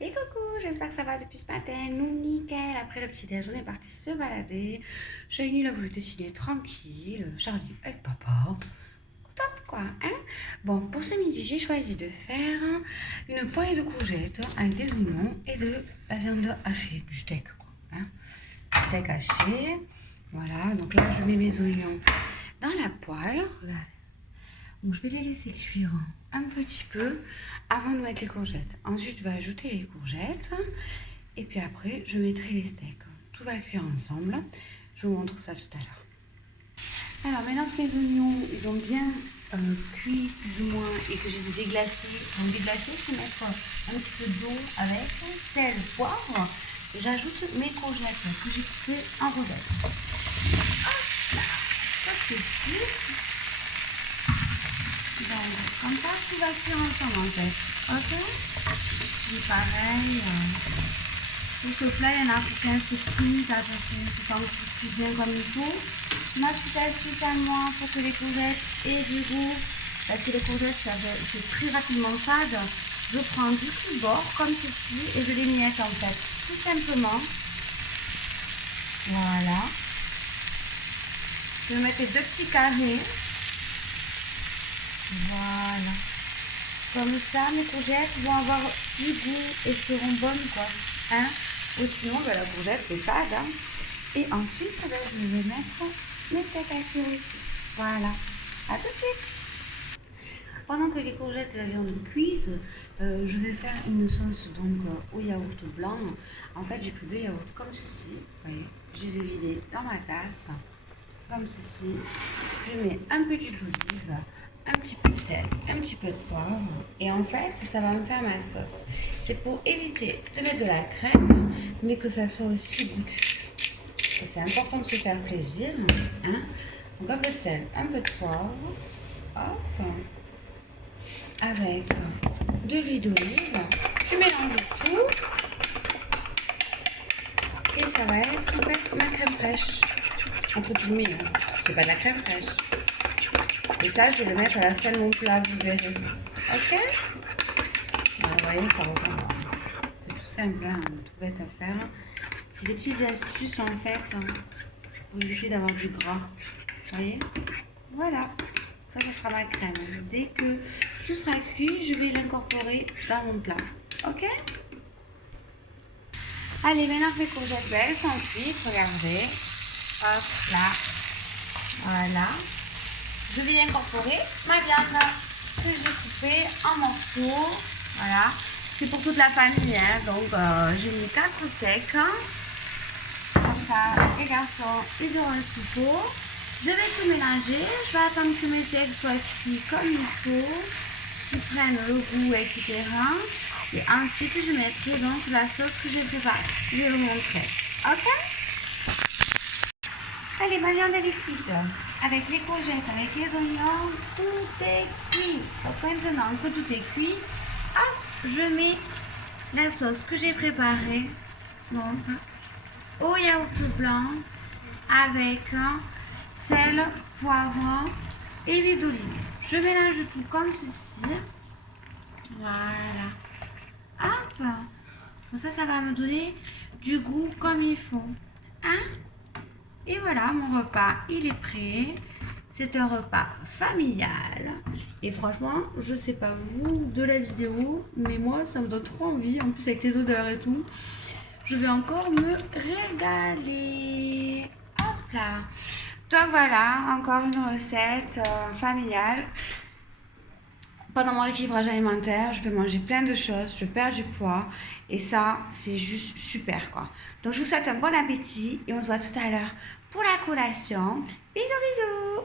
Et coucou, j'espère que ça va depuis ce matin. Nous, nickel. Après le petit déj, on est parti se balader. Shiny, il a voulu dessiner tranquille. Charlie avec papa. Au top, quoi. Hein. Bon, pour ce midi, j'ai choisi de faire une poêlée de courgettes avec des oignons et de la viande hachée, du steak, quoi. Hein. Du steak haché. Voilà, donc là, je mets mes oignons dans la poêle. Regardez. Donc je vais les laisser cuire un petit peu avant de mettre les courgettes. Ensuite, je vais ajouter les courgettes et puis après, je mettrai les steaks. Tout va cuire ensemble. Je vous montre ça tout à l'heure. Alors maintenant que mes oignons, ils ont bien cuit plus ou moins et que je les ai déglacés. Donc déglacer, c'est mettre un petit peu d'eau avec sel, poivre. J'ajoute mes courgettes que j'ai coupées en rosettes. Hop là, ça c'est sûr. Comme ça, tout va cuire ensemble en fait. Ok. Et pareil, pour ce plat, il y en a pour 15 petites minutes à peu près. C'est quand tout bien comme il faut. Ma petite astuce à moi pour que les courgettes aient du goût, parce que les courgettes, c'est très rapidement fade. Je prends du coup bord comme ceci et je les miette en fait. Tout simplement. Voilà. Je vais mettre les deux petits carrés. Voilà. Comme ça, mes courgettes vont avoir du goût et seront bonnes, quoi. Hein? Ou sinon, la courgette, c'est fade. Hein? Et ensuite, je vais mettre mes steaks à cuire aussi. Voilà. À tout de suite. Pendant que les courgettes et la viande cuisent, je vais faire une sauce donc au yaourt blanc. En fait, j'ai pris deux yaourts comme ceci. Vous voyez, je les ai vidés dans ma tasse. Comme ceci. Je mets un peu d'huile d'olive, un petit peu de sel, un petit peu de poivre. Et en fait, ça va me faire ma sauce. C'est pour éviter de mettre de la crème, mais que ça soit aussi goûtu. C'est important de se faire plaisir. Hein. Donc un peu de sel, un peu de poivre. Hop. Avec de l'huile d'olive. Je mélange tout. Et ça va être en fait ma crème fraîche. Entre guillemets, hein. C'est pas de la crème fraîche. Et ça, je vais le mettre à la fin de mon plat, vous verrez. Ok. Vous voyez, ça ressemble. C'est tout simple, hein, tout bête à faire. C'est des petites astuces en fait pour éviter d'avoir du gras. Vous voyez. Voilà. Ça sera ma crème. Dès que tout sera cuit, je vais l'incorporer dans mon plat. Ok. Allez, maintenant que mes courgettes belles sont cuites, regardez. Hop là. Voilà. Je vais y incorporer ma viande que j'ai coupée en morceaux. Voilà. C'est pour toute la famille. Hein. Donc, j'ai mis 4 steaks. Comme ça, les garçons, ils auront ce qu'il faut. Je vais tout mélanger. Je vais attendre que mes steaks soient cuits comme il faut. Qu'ils prennent le goût, etc. Et ensuite, je mettrai donc la sauce que j'ai préparée. Je vais vous montrer. Ok? Allez, ma viande elle est cuite. Avec les courgettes, avec les oignons, tout est cuit. Donc maintenant que tout est cuit, hop, je mets la sauce que j'ai préparée. Donc, au yaourt blanc avec sel, poivre et l'huile d'olive. Je mélange tout comme ceci. Voilà. Hop. Comme ça va me donner du goût comme il faut. Hein? Et voilà, mon repas, il est prêt. C'est un repas familial. Et franchement, je sais pas vous de la vidéo, mais moi, ça me donne trop envie. En plus, avec les odeurs et tout, je vais encore me régaler. Hop là. Donc voilà, encore une recette familiale. Pendant mon rééquilibrage alimentaire, je vais manger plein de choses, je perds du poids et ça, c'est juste super quoi. Donc je vous souhaite un bon appétit et on se voit tout à l'heure pour la collation. Bisous bisous.